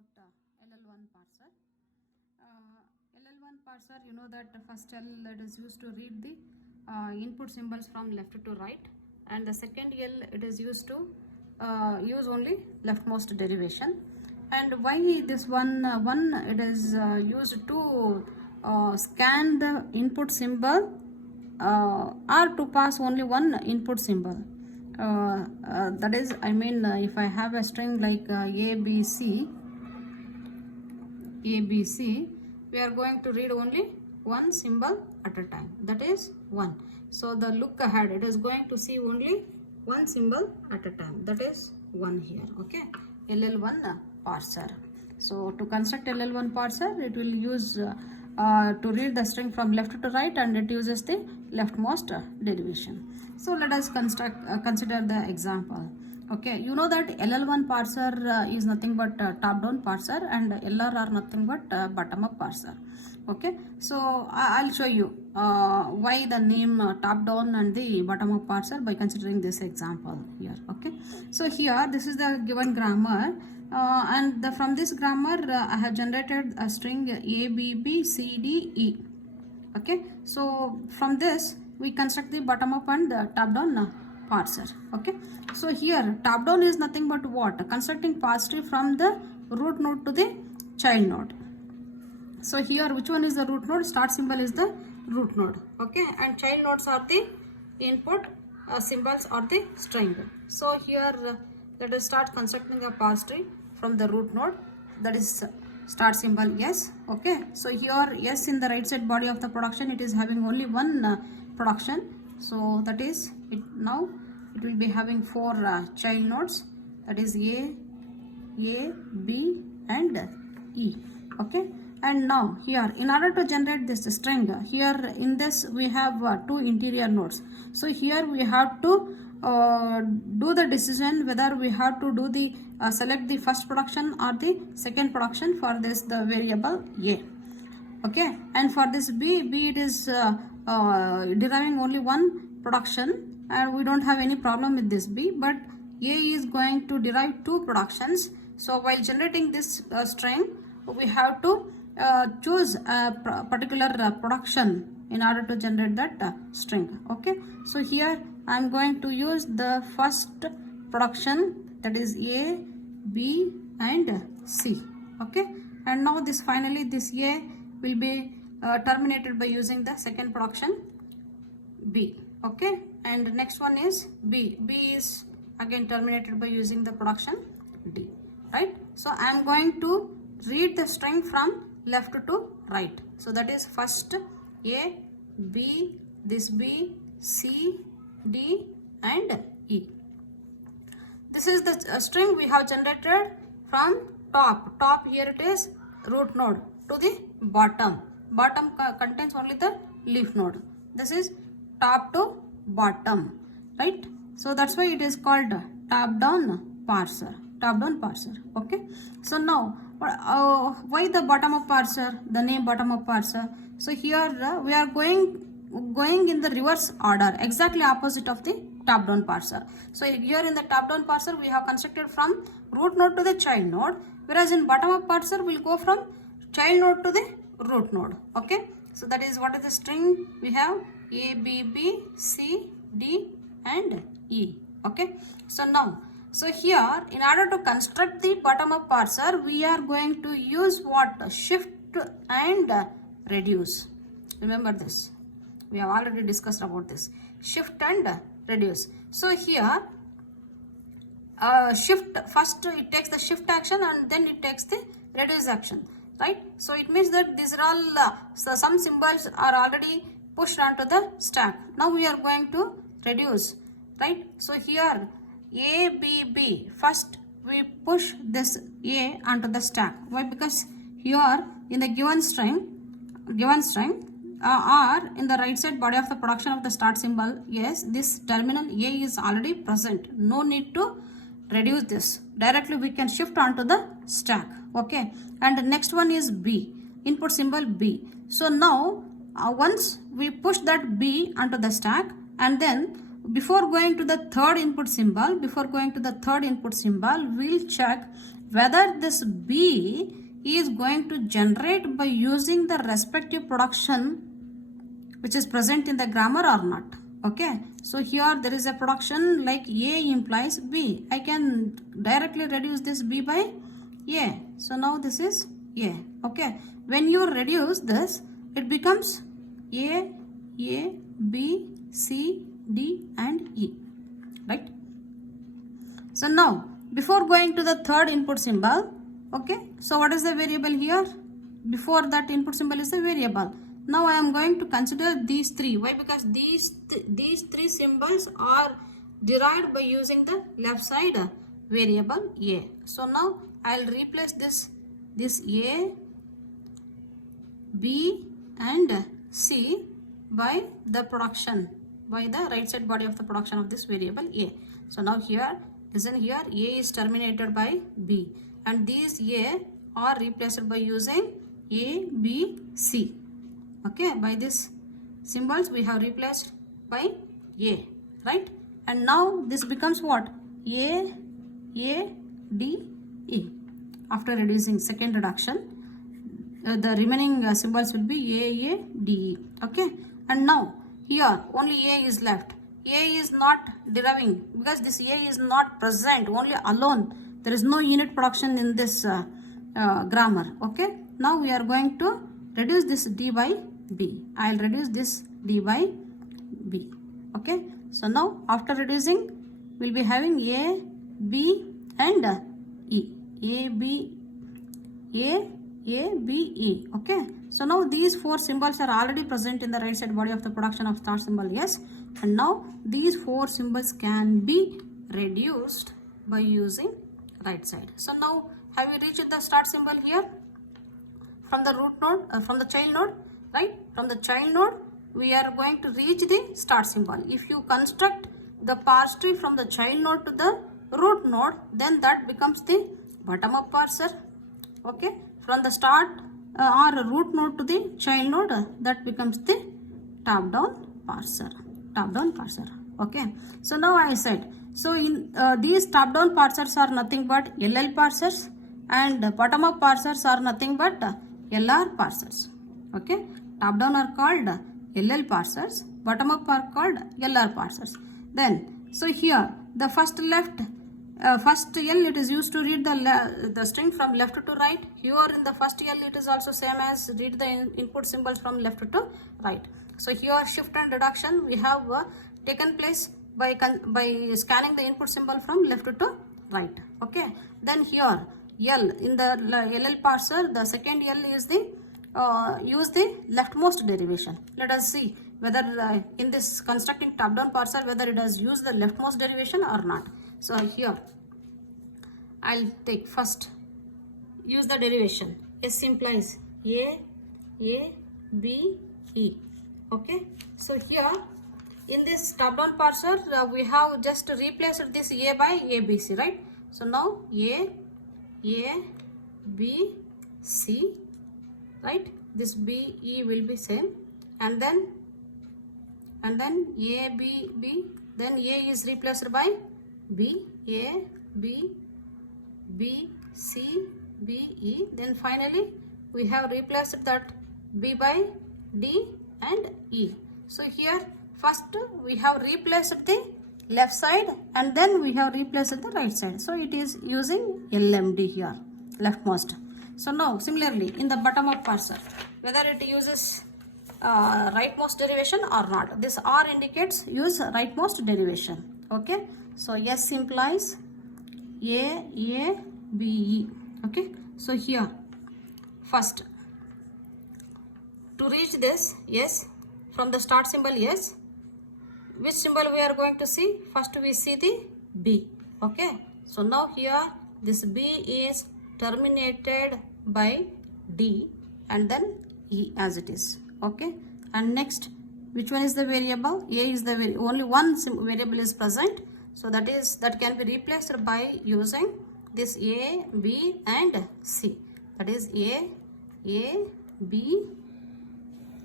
about LL1 parser. LL1 parser, you know that first L that is used to read the input symbols from left to right, and the second L it is used to use only leftmost derivation. And why this one it is used to scan the input symbol or to pass only one input symbol. That is, I mean, if I have a string like ABC, we are going to read only one symbol at a time, that is 1. So the look ahead, it is going to see only one symbol at a time, that is 1 here. Okay, LL1 parser. So to construct LL1 parser, it will use to read the string from left to right, and it uses the leftmost derivation. So let us consider the example. Okay, you know that LL1 parser is nothing but top down parser, and LR are nothing but bottom up parser. Okay, so I'll show you why the name top down and the bottom up parser by considering this example here. Okay, so here this is the given grammar, and from this grammar I have generated a string A, B, B, C, D, E. Okay, so from this we construct the bottom up and the top down parser. Okay, so here top down is nothing but what? Constructing parse tree from the root node to the child node. So here which one is the root node? Start symbol is the root node. Okay, and child nodes are the input symbols or the string. So here let us start constructing a parse tree from the root node, that is start symbol S. Okay, so here S in the right side body of the production, it is having only one production, so that is it. Now it will be having 4 child nodes, that is A, B and E. Okay, and now here in order to generate this string, here in this we have 2 interior nodes. So here we have to do the decision whether we have to do the select the first production or the second production for this the variable A. Okay, and for this B it is deriving only one production, and we don't have any problem with this B, but A is going to derive 2 productions. So while generating this string, we have to choose a particular production in order to generate that string. Okay, so here I am going to use the first production, that is A, B and C. Okay, and now this finally this A will be terminated by using the second production B. Okay, and next one is B is again terminated by using the production D, right? So I am going to read the string from left to right. So that is first A, B, this B, C, D and E. This is the string we have generated from top here it is root node to the bottom contains only the leaf node. This is top to bottom, right? So that's why it is called top down parser. Okay, so now why the bottom up parser, the name bottom up parser? So here we are going in the reverse order, exactly opposite of the top down parser. So here in the top down parser we have constructed from root node to the child node, whereas in bottom up parser we will go from child node to the root node. Okay, so that is what is the string we have A, B, B, C, D and E. Okay, so now so here in order to construct the bottom up parser, we are going to use what? Shift and reduce. Remember this, we have already discussed about this, shift and reduce. So here shift, first it takes the shift action and then it takes the reduce action, right? So it means that these are all so some symbols are already pushed onto the stack. Now we are going to reduce, right? So here A, B, B, first we push this A onto the stack. Why? Because here in the given string or in the right side body of the production of the start symbol, yes, this terminal A is already present. No need to reduce this. Directly we can shift onto the stack. Okay, and the next one is B, input symbol B. So now once we push that B onto the stack, and then before going to the third input symbol, we'll check whether this B is going to generate by using the respective production which is present in the grammar or not. Okay, so here there is a production like A implies B. I can directly reduce this B by A. So now this is A. Okay, when you reduce this, it becomes A, B, C, D and E, right? So now before going to the third input symbol, okay, so what is the variable here? Before that input symbol is the variable. Now I am going to consider these three. Why? Because these three symbols are derived by using the left side variable A. So now I'll replace this A, B and C by the production, by the right side body of the production of this variable A. So now here, listen here, A is terminated by B and these A are replaced by using A, B, C. Okay, by these symbols we have replaced by A, right? And now this becomes what? A, D, E. After reducing second reduction, the remaining symbols will be A, D, E. Okay, and now here only A is left. A is not deriving because this A is not present, only alone. There is no unit production in this grammar. Okay, now we are going to reduce this D by B. I will reduce this D by B. Okay, so now after reducing, we will be having A, B and E. A, B, E. Okay, so now these four symbols are already present in the right side body of the production of start symbol S, and now these four symbols can be reduced by using right side. So now have we reached the start symbol here from the root node, from the child node, right? From the child node we are going to reach the start symbol. If you construct the parse tree from the child node to the root node, then that becomes the bottom up parser. Okay, from the start or root node to the child node, that becomes the top down parser. Okay, so now I said, so in these top down parsers are nothing but LL parsers and bottom up parsers are nothing but LR parsers. Okay, top down are called LL parsers, bottom up are called LR parsers. Then so here the first L it is used to read the string from left to right. Here in the first L it is also same as read the input symbols from left to right. So here shift and reduction we have taken place by scanning the input symbol from left to right. Okay, then here L in the LL parser, the second L is the use the leftmost derivation. Let us see whether in this constructing top down parser whether it has used the leftmost derivation or not. So here I'll take first use the derivation. S implies A, B, E. Okay, so here in this top down parser we have just replaced this A by ABC, right? So now A, B, C, right? This B, E will be same, and then A, B, B, then A is replaced by B, A, B, B, C, B, E, then finally we have replaced that B by D and E. So here first we have replaced the left side and then we have replaced the right side. So it is using LMD here, leftmost. So now similarly in the bottom up parser, whether it uses rightmost derivation or not. This R indicates use rightmost derivation. Okay, so S implies A, B, E. Okay, so here first to reach this yes from the start symbol yes, which symbol we are going to see? First we see the B. Okay, so now here this B is terminated by D and then E as it is. Okay, and next which one is the variable? A is the only one variable is present, so that can be replaced by using this A, B and C. That is A, B,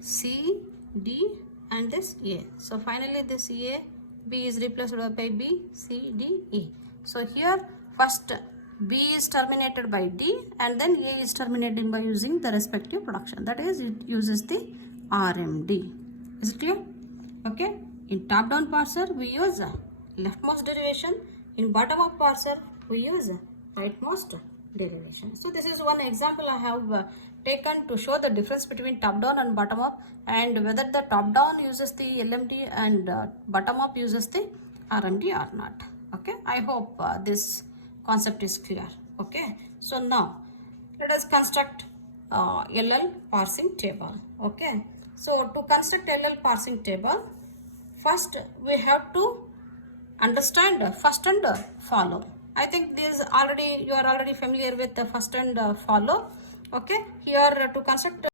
C, D and this A. So finally this A, B is replaced by B, C, D, E. So here first B is terminated by D and then A is terminated by using the respective production. That is, it uses the RMD. Is it clear? Okay. In top-down parser, we use leftmost derivation. In bottom-up parser, we use rightmost derivation. So this is one example I have taken to show the difference between top-down and bottom-up, and whether the top-down uses the LMD and bottom-up uses the RMD or not. Okay. I hope this concept is clear. Okay. So now let us construct LL parsing table. Okay. So to construct LL parsing table, first we have to understand first and follow. I think this already, you are already familiar with the first and follow. Okay. Here to construct